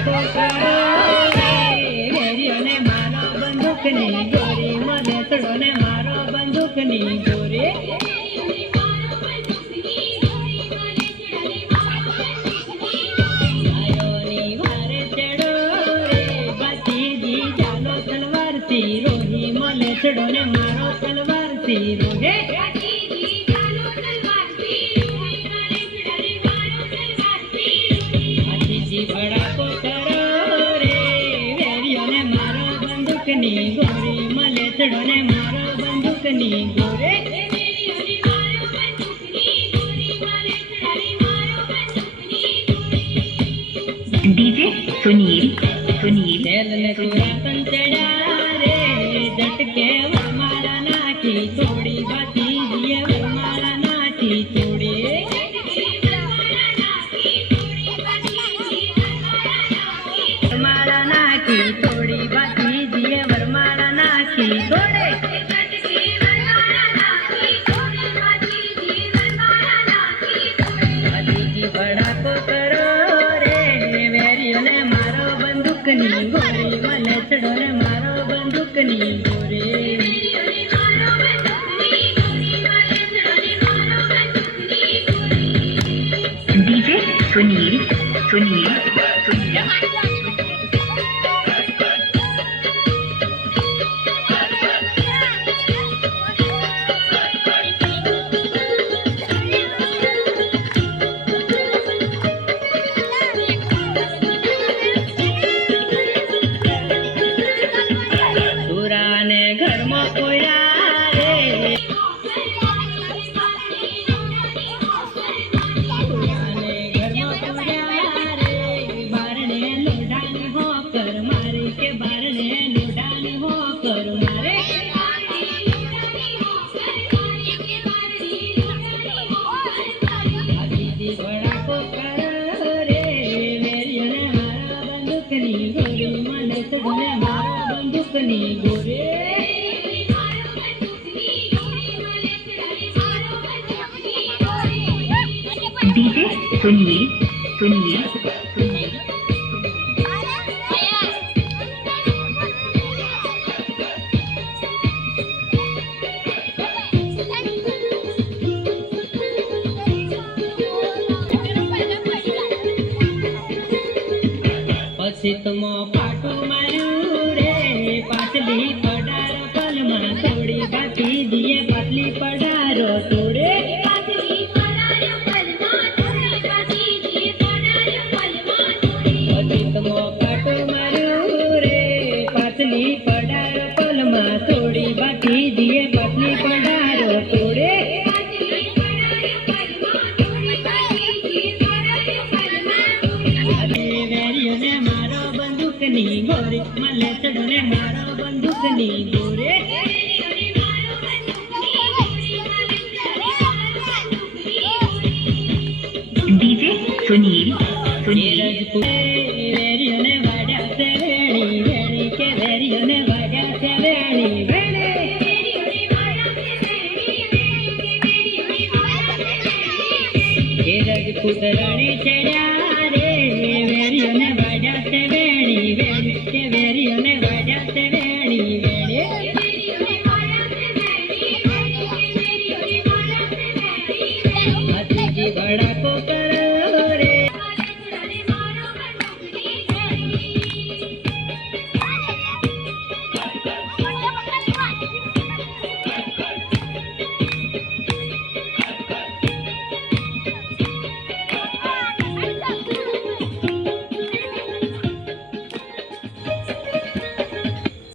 ભડાકો કરો વેરીઓને મારો બંદૂકની ગોરી મને ચડો ને મારો બંદૂકની ગોરી આયોની વારે ચડો રે ભતીજી ચાલો તલવારથી રોહી મને ચડો ને મારો તલવારથી રોહે ભડાકો કરો રે વેરીઓને મારો બંદૂકની ગોરી મને ચડો ને મારો બંદૂકની ગોરે डीजे सुनील तेल ने पुरातन चढ़ा रे झटके वरमाला नाखी थोड़ी बाती दिए वरमाला नाखी थोड़ी वरमाला नाखी थोड़ी बाती दिए वरमाला नाखी थोड़े भड़ाको करो रे वेरीओने मारो बंदूकनी गोरी મને ચડો ને મારો બંદૂકની ગોરી डीजे सुनील સુરાને ઘરમાં કોયા રે સુરાને ઘરમાં કોયા રે બારણે લોઢાની હોકર મારે કે બારણે લોઢાની હોકર મારે દીદી ભડાકો કરો રે વેરીઓને મારા બંદૂકની ગોરી મને ચડો ને મારા બંદૂકની ગોરે डीजे सुनील પછી તમો પાટું માર્યું રે પાટલી પડારો પલમાં થોડી બાકી દીએ પાટલી પડારો તોડે પછી તમો પાટું માર્યું રે પાટલી પડારો પલમાં થોડી બાકી દીએ પાટલી પડારો તોડે વેરીઓને મારો બંદૂકની ગોરી મને ચડો ને મારો બંદૂકની ગોરે डीजे सुनील વેરીઓને